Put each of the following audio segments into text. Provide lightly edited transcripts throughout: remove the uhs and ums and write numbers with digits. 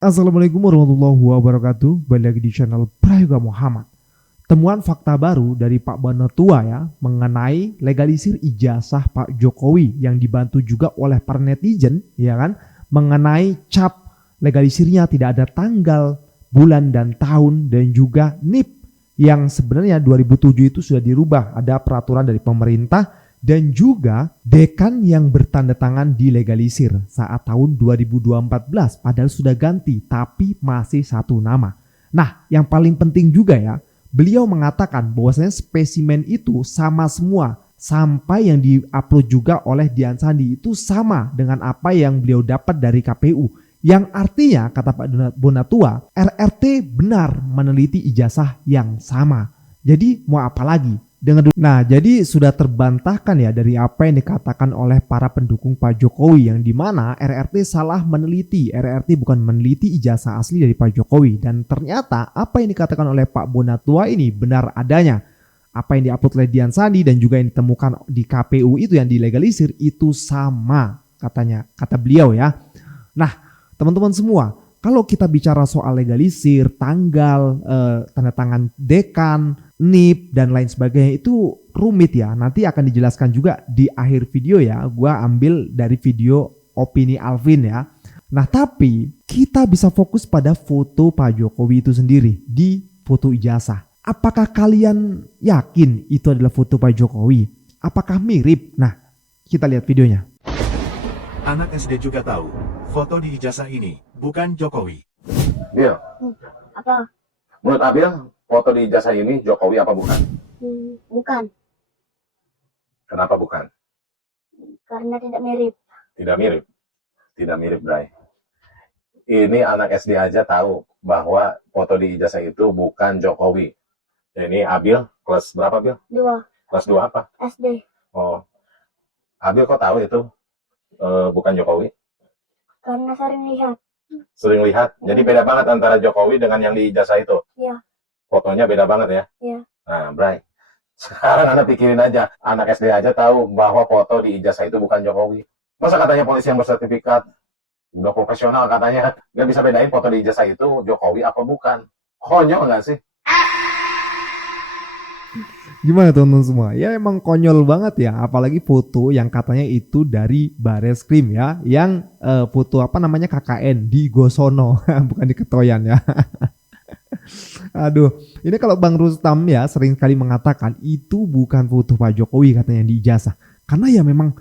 Assalamualaikum warahmatullahi wabarakatuh. Balik lagi di channel Prayoga Muhammad. Temuan fakta baru dari Pak Bonatua ya mengenai legalisir ijazah Pak Jokowi yang dibantu juga oleh para netizen ya kan, mengenai cap legalisirnya tidak ada tanggal, bulan dan tahun, dan juga NIP yang sebenarnya 2007 itu sudah dirubah, ada peraturan dari pemerintah, dan juga dekan yang bertanda tangan dilegalisir saat tahun 2014 padahal sudah ganti tapi masih satu nama. Nah, yang paling penting juga ya, beliau mengatakan bahwasanya spesimen itu sama semua, sampai yang diupload juga oleh Dian Sandi itu sama dengan apa yang beliau dapat dari KPU. Yang artinya kata Pak Bonatua, RRT benar meneliti ijazah yang sama. Jadi mau apa lagi? Nah, jadi sudah terbantahkan ya dari apa yang dikatakan oleh para pendukung Pak Jokowi, yang dimana RRT salah meneliti. RRT bukan meneliti ijazah asli dari Pak Jokowi, dan ternyata apa yang dikatakan oleh Pak Bonatua ini benar adanya. Apa yang diupload oleh Dian Sandi dan juga yang ditemukan di KPU itu yang dilegalisir itu sama katanya, kata beliau ya. Nah, teman-teman semua, kalau kita bicara soal legalisir, tanggal, tanda tangan dekan, NIP dan lain sebagainya itu rumit ya. Nanti akan dijelaskan juga di akhir video ya. Gua ambil dari video opini Alvin ya. Nah, tapi kita bisa fokus pada foto Pak Jokowi itu sendiri di foto ijazah. Apakah kalian yakin itu adalah foto Pak Jokowi? Apakah mirip? Nah, kita lihat videonya. Anak SD juga tahu, foto di ijazah ini bukan Jokowi. Bil, Apa? menurut Abil, foto di ijazah ini Jokowi apa bukan? Bukan, Kenapa bukan? karena tidak mirip. Tidak mirip. Tidak mirip, Bray. Ini anak SD aja tahu bahwa foto di ijazah itu bukan Jokowi. Ini Abil, kelas berapa, Bil? 2. Kelas 2 apa? SD. Oh, Abil kok tahu itu bukan Jokowi? Karena sering lihat. Sering lihat. Jadi beda banget antara Jokowi dengan yang di ijazah itu. Iya. Fotonya beda banget ya? Iya. Nah, Bray. Sekarang Anda pikirin aja, anak SD aja tahu bahwa foto di ijazah itu bukan Jokowi. Masa katanya polisi yang bersertifikat, udah profesional katanya, nggak bisa bedain foto di ijazah itu Jokowi apa bukan. Konyol nggak sih? Gimana teman-teman semua? Ya emang konyol banget ya, apalagi foto yang katanya itu dari Bareskrim ya, yang foto apa namanya KKN di Gosono, bukan di Ketoyan ya. Aduh, ini kalau Bang Rustam ya sering kali mengatakan itu bukan foto Pak Jokowi katanya di ijazah. Karena ya memang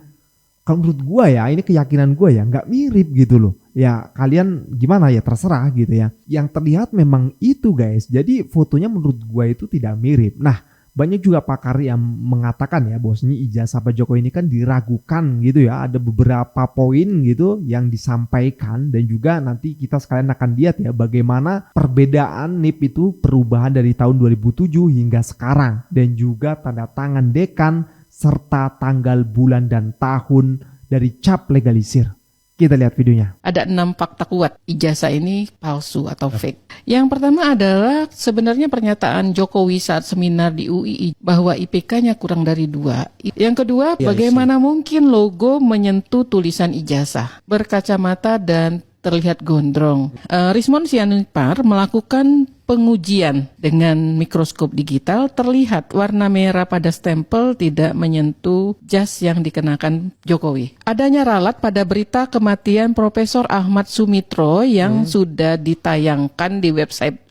kalau menurut gua ya, ini keyakinan gua ya, nggak mirip gitu loh. Ya kalian gimana ya, terserah gitu ya. Yang terlihat memang itu guys. Jadi fotonya menurut gua itu tidak mirip. Nah, banyak juga pakar yang mengatakan ya bahwasanya ijazah Pak Jokowi ini kan diragukan gitu ya. Ada beberapa poin gitu yang disampaikan, dan juga nanti kita sekalian akan lihat ya bagaimana perbedaan NIP itu perubahan dari tahun 2007 hingga sekarang, dan juga tanda tangan dekan serta tanggal, bulan dan tahun dari cap legalisir. Kita lihat videonya. Ada 6 fakta kuat ijazah ini palsu atau fake. Yang pertama adalah sebenarnya pernyataan Jokowi saat seminar di UII bahwa IPK-nya kurang dari 2. Yang kedua, bagaimana mungkin logo menyentuh tulisan ijazah, berkacamata dan terlihat gondrong. Rismon Sianipar melakukan pengujian dengan mikroskop digital, terlihat warna merah pada stempel tidak menyentuh jas yang dikenakan Jokowi. Adanya ralat pada berita kematian Profesor Ahmad Sumitro yang sudah ditayangkan di website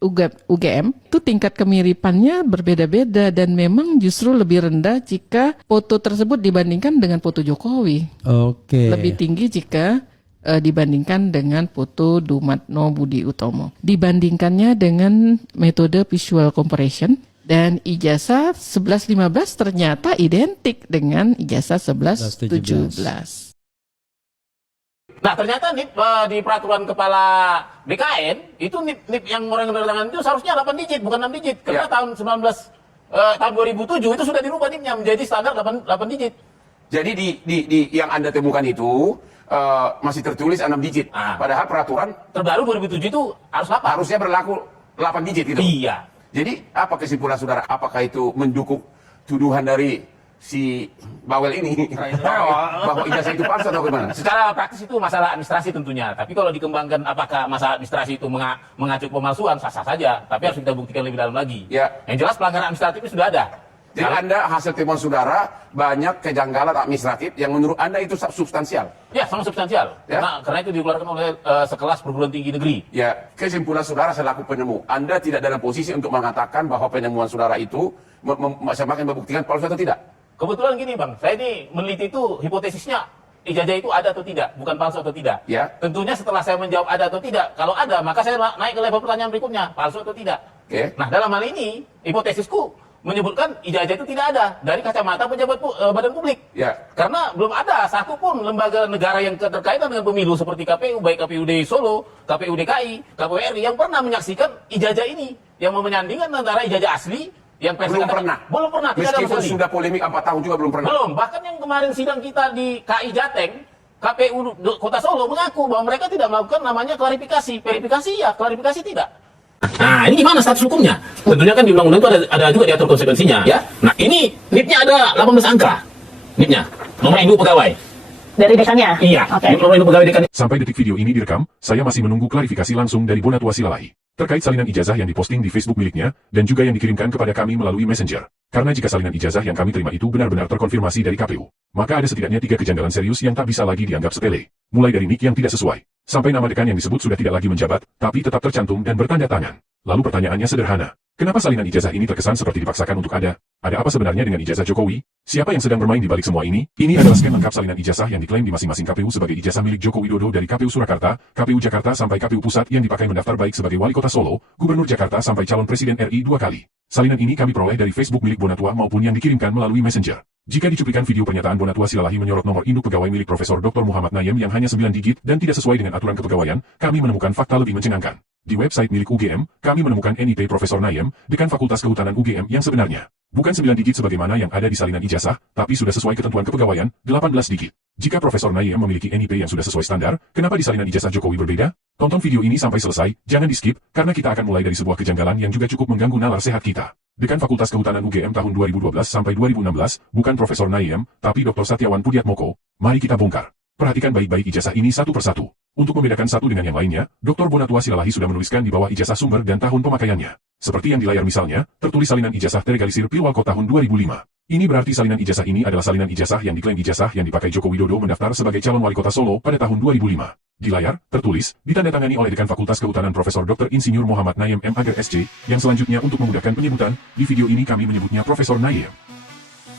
UGM, itu tingkat kemiripannya berbeda-beda dan memang justru lebih rendah jika foto tersebut dibandingkan dengan foto Jokowi. Oke. Lebih tinggi jika dibandingkan dengan foto Dumatno Budi Utomo. Dibandingkannya dengan metode visual comparison, dan ijazah 11-15 ternyata identik dengan ijazah 11-17. Nah, ternyata NIP di peraturan kepala BKN itu NIP yang orang bertangan itu seharusnya 8 digit bukan 6 digit. Karena tahun 2007 itu sudah dirubah NIP-nya menjadi standar 8 digit. Jadi di yang Anda temukan itu masih tertulis 6 digit. Padahal peraturan Terbaru 2007 itu harus 8. harusnya berlaku 8 digit itu. Iya. Jadi apa kesimpulan saudara? Apakah itu mendukung tuduhan dari si bawel ini bahwa ijazah itu palsu atau bagaimana? Secara praktis itu masalah administrasi tentunya. Tapi kalau dikembangkan apakah masalah administrasi itu mengacu pemalsuan, sah-sah saja. Tapi harus kita buktikan lebih dalam lagi. Ya. Yang jelas pelanggaran administratif itu sudah ada. Jadi Anda hasil temuan saudara banyak kejanggalan administratif yang menurut Anda itu substansial. Ya, sangat substansial. Ya. Karena itu dikeluarkan oleh sekelas perguruan tinggi negeri. Ya, kesimpulan saudara selaku penemu, Anda tidak dalam posisi untuk mengatakan bahwa penemuan saudara itu semakin membuktikan palsu atau tidak. Kebetulan gini Bang, saya ini meneliti itu hipotesisnya ijazah itu ada atau tidak, bukan palsu atau tidak. Ya. Tentunya setelah saya menjawab ada atau tidak, kalau ada maka saya naik ke level pertanyaan berikutnya, palsu atau tidak. Oke. Nah dalam hal ini hipotesisku menyebutkan ijazah itu tidak ada dari kacamata pejabat badan publik. Ya. Karena belum ada satupun lembaga negara yang terkaitan dengan pemilu seperti KPU, baik KPUD Solo, KPU DKI, KPU RI yang pernah menyaksikan ijazah ini, yang menyandingkan antara ijazah asli yang Belum pernah. Belum pernah, tidak ada Meskipun sekali. sudah polemik 4 tahun juga belum pernah. Belum, bahkan yang kemarin sidang kita di KI Jateng, KPU Kota Solo mengaku bahwa mereka tidak melakukan namanya klarifikasi. Verifikasi ya, klarifikasi tidak. Nah, ini gimana status hukumnya? Tentunya kan di undang-undang itu ada juga diatur konsekuensinya, ya. Nah, ini NIP-nya ada 18 angka. NIP-nya, nomor induk pegawai. Dari dekannya? Iya, Oke. nomor induk pegawai dekan. Sampai detik video ini direkam, saya masih menunggu klarifikasi langsung dari Bonatua Silalahi terkait salinan ijazah yang diposting di Facebook miliknya dan juga yang dikirimkan kepada kami melalui Messenger. Karena jika salinan ijazah yang kami terima itu benar-benar terkonfirmasi dari KPU, maka ada setidaknya 3 kejanggalan serius yang tak bisa lagi dianggap sepele. Mulai dari nick yang tidak sesuai, sampai nama dekan yang disebut sudah tidak lagi menjabat, tapi tetap tercantum dan bertanda tangan. Lalu pertanyaannya sederhana, kenapa salinan ijazah ini terkesan seperti dipaksakan untuk ada? Ada apa sebenarnya dengan ijazah Jokowi? Siapa yang sedang bermain di balik semua ini? Ini adalah scan lengkap salinan ijazah yang diklaim di masing-masing KPU sebagai ijazah milik Joko Widodo dari KPU Surakarta, KPU Jakarta sampai KPU Pusat yang dipakai mendaftar baik sebagai Wali Kota Solo, Gubernur Jakarta sampai calon Presiden RI 2 kali. Salinan ini kami peroleh dari Facebook milik Bonatua maupun yang dikirimkan melalui Messenger. Jika dicuplikan video pernyataan Bonatua Silalahi menyorot nomor induk pegawai milik Profesor Dr. Muhammad Nayem yang hanya 9 digit dan tidak sesuai dengan aturan kepegawaian, kami menemukan fakta lebih mencengangkan. Di website milik UGM, kami menemukan NIP Profesor Nayem, Dekan Fakultas Kehutanan UGM yang sebenarnya. Bukan 9 digit sebagaimana yang ada di salinan ijazah, tapi sudah sesuai ketentuan kepegawaian, 18 digit. Jika Profesor Nayem memiliki NIP yang sudah sesuai standar, kenapa di salinan ijazah Jokowi berbeda? Tonton video ini sampai selesai, jangan di-skip, karena kita akan mulai dari sebuah kejanggalan yang juga cukup mengganggu nalar sehat kita. Dekan Fakultas Kehutanan UGM tahun 2012 sampai 2016, bukan Profesor Nayem, tapi Dr. Satyawan Pudiatmoko. Mari kita bongkar. Perhatikan baik-baik ijazah ini satu persatu. Untuk membedakan satu dengan yang lainnya, Dr. Bonatua Silalahi sudah menuliskan di bawah ijazah sumber dan tahun pemakaiannya. Seperti yang di layar misalnya, tertulis salinan ijazah terlegalisir Pilwalkot tahun 2005. Ini berarti salinan ijazah ini adalah salinan ijazah yang diklaim ijazah yang dipakai Joko Widodo mendaftar sebagai calon Wali Kota Solo pada tahun 2005. Di layar, tertulis, ditandatangani oleh Dekan Fakultas Kehutanan Profesor Dr. Insinyur Muhammad Nayem M.Agar SC, yang selanjutnya untuk memudahkan penyebutan, di video ini kami menyebutnya Profesor Nayem.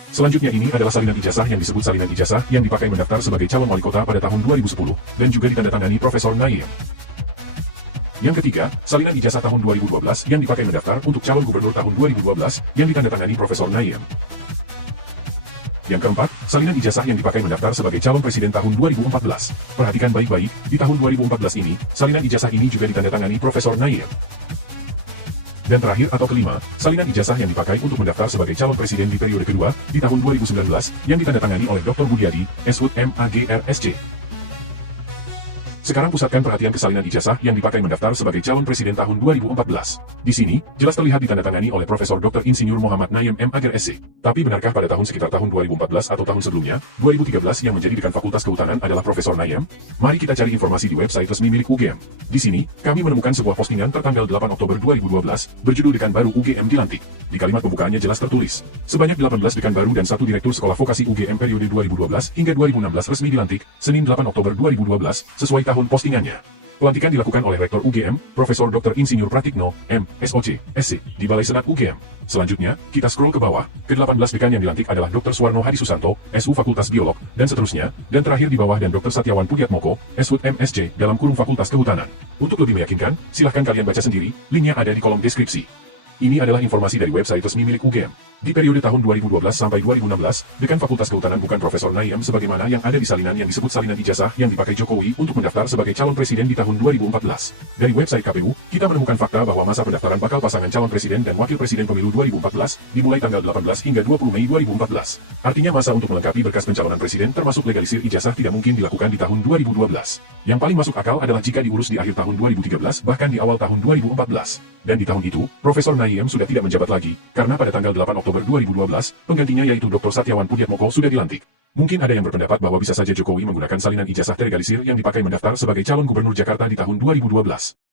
Selanjutnya ini adalah salinan ijazah yang disebut salinan ijazah yang dipakai mendaftar sebagai calon wali kota pada tahun 2010 dan juga ditandatangani Profesor Nayem. Yang ketiga, salinan ijazah tahun 2012 yang dipakai mendaftar untuk calon gubernur tahun 2012 yang ditandatangani Profesor Nayem. Yang keempat, salinan ijazah yang dipakai mendaftar sebagai calon presiden tahun 2014. Perhatikan baik-baik, di tahun 2014 ini, salinan ijazah ini juga ditandatangani Profesor Nayem. Dan terakhir atau kelima, salinan ijazah yang dipakai untuk mendaftar sebagai calon presiden di periode kedua, di tahun 2019, yang ditandatangani oleh Dr. Budiadi, SHUT M.Agar SC. Sekarang pusatkan perhatian ke salinan ijazah yang dipakai mendaftar sebagai calon presiden tahun 2014. Di sini, jelas terlihat ditandatangani oleh Profesor Dr. Insinyur Muhammad Nayem M.Agar SC. Tapi benarkah pada tahun sekitar tahun 2014 atau tahun sebelumnya, 2013 yang menjadi dekan Fakultas Kehutanan adalah Profesor Nayem? Mari kita cari informasi di website resmi milik UGM. Di sini, kami menemukan sebuah postingan tertanggal 8 Oktober 2012, berjudul Dekan Baru UGM Dilantik. Di kalimat pembukaannya jelas tertulis, sebanyak 18 dekan baru dan 1 direktur sekolah vokasi UGM periode 2012 hingga 2016 resmi dilantik, Senin 8 Oktober 2012, sesuai tahun postingannya. Pelantikan dilakukan oleh Rektor UGM, Profesor Dr. Insinyur Pratikno, M. SOC, SC, di Balai Senat UGM. Selanjutnya, kita scroll ke bawah. Ke-18 dekan yang dilantik adalah Dr. Suwarno Hadi Susanto, SU Fakultas Biolog, dan seterusnya. Dan terakhir di bawah dan Dr. Satyawan Pudiatmoko, SHUT MSC, dalam kurung Fakultas Kehutanan. Untuk lebih meyakinkan, silahkan kalian baca sendiri, linknya ada di kolom deskripsi. Ini adalah informasi dari website resmi milik UGM. Di periode tahun 2012 sampai 2016, Dekan Fakultas Kehutanan bukan Profesor Nayem sebagaimana yang ada di salinan yang disebut salinan ijazah yang dipakai Jokowi untuk mendaftar sebagai calon presiden di tahun 2014. Dari website KPU, kita menemukan fakta bahwa masa pendaftaran bakal pasangan calon presiden dan wakil presiden pemilu 2014 dimulai tanggal 18 hingga 20 Mei 2014. Artinya masa untuk melengkapi berkas pencalonan presiden termasuk legalisir ijazah tidak mungkin dilakukan di tahun 2012. Yang paling masuk akal adalah jika diurus di akhir tahun 2013 bahkan di awal tahun 2014. Dan di tahun itu, Profesor Nayem sudah tidak menjabat lagi, karena pada tanggal 8 Oktober Oktober 2012, penggantinya yaitu Dr. Satyawan Pudiatmoko sudah dilantik. Mungkin ada yang berpendapat bahwa bisa saja Jokowi menggunakan salinan ijazah terlegalisir yang dipakai mendaftar sebagai calon gubernur Jakarta di tahun 2012.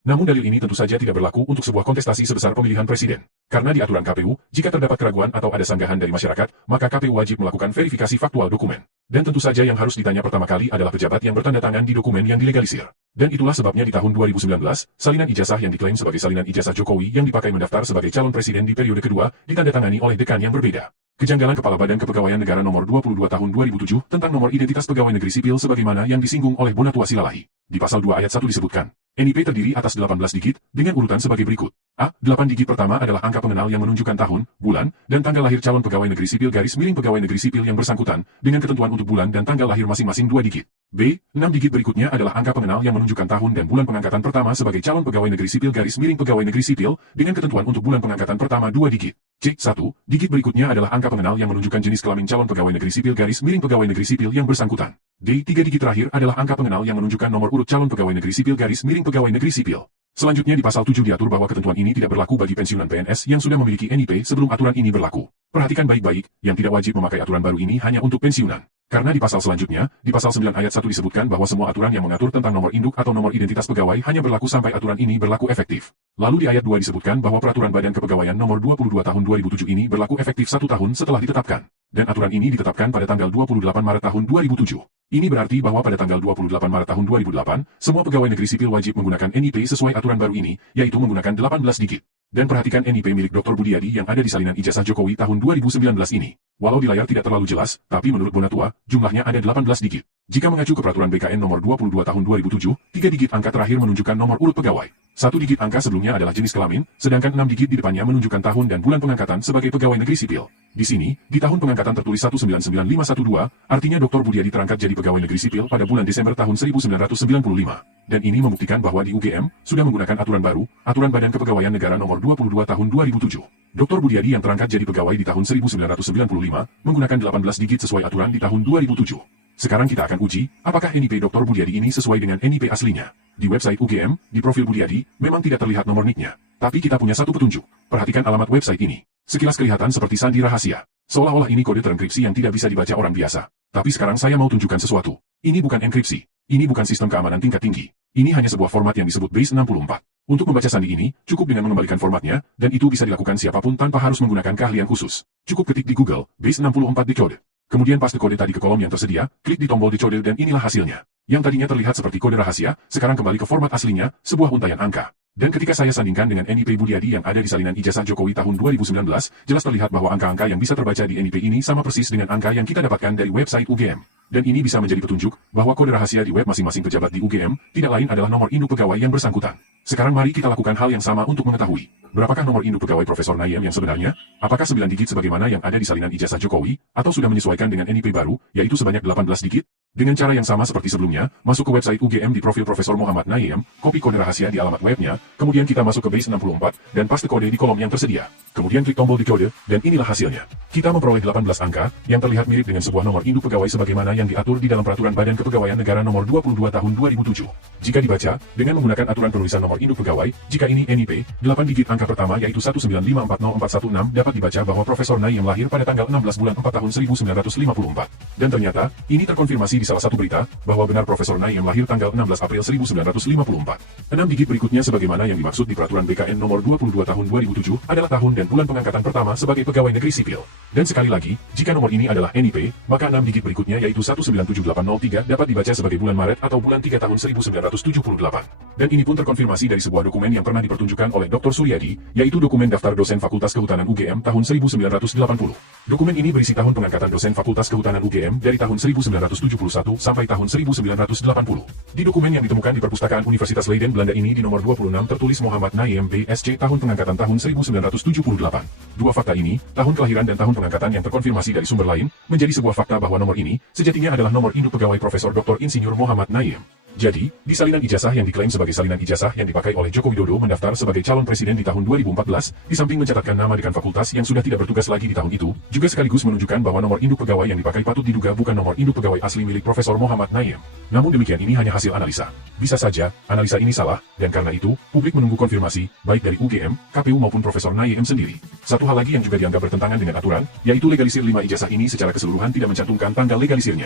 Namun dalil ini tentu saja tidak berlaku untuk sebuah kontestasi sebesar pemilihan presiden. Karena di aturan KPU, jika terdapat keraguan atau ada sanggahan dari masyarakat, maka KPU wajib melakukan verifikasi faktual dokumen. Dan tentu saja yang harus ditanya pertama kali adalah pejabat yang bertanda tangan di dokumen yang dilegalisir. Dan itulah sebabnya di tahun 2019, salinan ijazah yang diklaim sebagai salinan ijazah Jokowi yang dipakai mendaftar sebagai calon presiden di periode kedua, ditandatangani oleh dekan yang berbeda. Kejanggalan Kepala Badan Kepegawaian Negara Nomor 22 Tahun 2007 tentang nomor identitas pegawai negeri sipil sebagaimana yang disinggung oleh Bonatua Silalahi. Di pasal 2 ayat 1 disebutkan, NIP terdiri atas 18 digit dengan urutan sebagai berikut. A. 8 digit pertama adalah angka pengenal yang menunjukkan tahun, bulan, dan tanggal lahir calon pegawai negeri sipil / pegawai negeri sipil yang bersangkutan dengan ketentuan untuk bulan dan tanggal lahir masing-masing 2 digit. B. 6 digit berikutnya adalah angka pengenal yang menunjukkan tahun dan bulan pengangkatan pertama sebagai calon pegawai negeri sipil / pegawai negeri sipil dengan ketentuan untuk bulan pengangkatan pertama 2 digit. C. 1 digit berikutnya adalah angka pengenal yang menunjukkan jenis kelamin calon pegawai negeri sipil / pegawai negeri sipil yang bersangkutan. D. 3 digit terakhir adalah angka pengenal yang menunjukkan nomor urut calon pegawai negeri sipil / pegawai negeri sipil. Selanjutnya di pasal 7 diatur bahwa ketentuan ini tidak berlaku bagi pensiunan PNS yang sudah memiliki NIP sebelum aturan ini berlaku. Perhatikan baik-baik, yang tidak wajib memakai aturan baru ini hanya untuk pensiunan. Karena di pasal selanjutnya, di pasal 9 ayat 1 disebutkan bahwa semua aturan yang mengatur tentang nomor induk atau nomor identitas pegawai hanya berlaku sampai aturan ini berlaku efektif. Lalu di ayat 2 disebutkan bahwa peraturan Badan Kepegawaian nomor 22 tahun 2007 ini berlaku efektif 1 tahun setelah ditetapkan. Dan aturan ini ditetapkan pada tanggal 28 Maret tahun 2007. Ini berarti bahwa pada tanggal 28 Maret tahun 2008, semua pegawai negeri sipil wajib menggunakan NIP sesuai aturan baru ini, yaitu menggunakan 18 digit. Dan perhatikan NIP milik Dr. Budiadi yang ada di salinan ijazah Jokowi tahun 2019 ini. Walau di layar tidak terlalu jelas, tapi menurut Bonatua, jumlahnya ada 18 digit. Jika mengacu ke peraturan BKN nomor 22 tahun 2007, 3 digit angka terakhir menunjukkan nomor urut pegawai. 1 digit angka sebelumnya adalah jenis kelamin, sedangkan 6 digit di depannya menunjukkan tahun dan bulan pengangkatan sebagai pegawai negeri sipil. Di sini, di tahun pengangkatan tertulis 199512, artinya Dr. Budiadi terangkat jadi pegawai negeri sipil pada bulan Desember tahun 1995. Dan ini membuktikan bahwa di UGM sudah menggunakan aturan baru, Aturan Badan Kepegawaian Negara Nomor 22 Tahun 2007. Dr. Budiadi yang terangkat jadi pegawai di tahun 1995 menggunakan 18 digit sesuai aturan di tahun 2007. Sekarang kita akan uji, apakah NIP Dr. Budiadi ini sesuai dengan NIP aslinya. Di website UGM, di profil Budiadi, memang tidak terlihat nomor NIK-nya. Tapi kita punya satu petunjuk. Perhatikan alamat website ini. Sekilas kelihatan seperti sandi rahasia. Seolah-olah ini kode terenkripsi yang tidak bisa dibaca orang biasa. Tapi sekarang saya mau tunjukkan sesuatu. Ini bukan enkripsi. Ini bukan sistem keamanan tingkat tinggi. Ini hanya sebuah format yang disebut Base64. Untuk membaca sandi ini, cukup dengan mengembalikan formatnya, dan itu bisa dilakukan siapapun tanpa harus menggunakan keahlian khusus. Cukup ketik di Google, Base64 decode. Kemudian paste kode tadi ke kolom yang tersedia, klik di tombol decode dan inilah hasilnya. Yang tadinya terlihat seperti kode rahasia, sekarang kembali ke format aslinya, sebuah untayan angka. Dan ketika saya sandingkan dengan NIP Budiadi yang ada di salinan ijazah Jokowi tahun 2019, jelas terlihat bahwa angka-angka yang bisa terbaca di NIP ini sama persis dengan angka yang kita dapatkan dari website UGM. Dan ini bisa menjadi petunjuk bahwa kode rahasia di web masing-masing pejabat di UGM tidak lain adalah nomor induk pegawai yang bersangkutan. Sekarang mari kita lakukan hal yang sama untuk mengetahui berapakah nomor induk pegawai Profesor Naiem yang sebenarnya, apakah 9 digit sebagaimana yang ada di salinan ijazah Jokowi, atau sudah menyesuaikan dengan NIP baru, yaitu sebanyak 18 digit? Dengan cara yang sama seperti sebelumnya, masuk ke website UGM di profil Profesor Muhammad Naiem, copy kode rahasia di alamat webnya, kemudian kita masuk ke Base64, dan paste kode di kolom yang tersedia. Kemudian klik tombol decode, dan inilah hasilnya. Kita memperoleh 18 angka, yang terlihat mirip dengan sebuah nomor induk pegawai sebagaimana yang diatur di dalam Peraturan Badan Kepegawaian Negara Nomor 22 Tahun 2007. Jika dibaca, dengan menggunakan aturan penulisan nomor induk pegawai, jika ini NIP, 8 digit angka pertama yaitu 195404416 dapat dibaca bahwa Profesor Naiem lahir pada tanggal 16 bulan 4 tahun 1954. Dan ternyata, ini terkonfirmasi di salah satu berita, bahwa benar Profesor Naiem lahir tanggal 16 April 1954. 6 digit berikutnya sebagaimana yang dimaksud di Peraturan BKN Nomor 22 Tahun 2007 adalah tahun dan bulan pengangkatan pertama sebagai pegawai negeri sipil. Dan sekali lagi, jika nomor ini adalah NIP, maka 6 digit berikutnya yaitu 197803 dapat dibaca sebagai bulan Maret atau bulan 3 tahun 1978. Dan ini pun terkonfirmasi dari sebuah dokumen yang pernah dipertunjukkan oleh Dr. Suryadi, yaitu dokumen daftar dosen Fakultas Kehutanan UGM tahun 1980. Dokumen ini berisi tahun pengangkatan dosen Fakultas Kehutanan UGM dari tahun 1971 sampai tahun 1980. Di dokumen yang ditemukan di Perpustakaan Universitas Leiden Belanda ini di nomor 26 tertulis Muhammad Naiem BSc tahun pengangkatan tahun 1978. Dua fakta ini, tahun kelahiran dan tahun pengangkatan yang terkonfirmasi dari sumber lain, menjadi sebuah fakta bahwa nomor ini sejatinya adalah nomor induk pegawai Profesor Dr. Insinyur Muhammad Naiem. Jadi, di salinan ijazah yang diklaim sebagai salinan ijazah yang dipakai oleh Joko Widodo mendaftar sebagai calon presiden di tahun 2014, di samping mencatatkan nama dekan fakultas yang sudah tidak bertugas lagi di tahun itu, juga sekaligus menunjukkan bahwa nomor induk pegawai yang dipakai patut diduga bukan nomor induk pegawai asli milik Profesor Muhammad Naiem. Namun demikian ini hanya hasil analisa. Bisa saja, analisa ini salah, dan karena itu, publik menunggu konfirmasi, baik dari UGM, KPU maupun Profesor Naim sendiri. Satu hal lagi yang juga dianggap bertentangan dengan aturan, yaitu legalisir 5 ijazah ini secara keseluruhan tidak mencantumkan tanggal legalisirnya.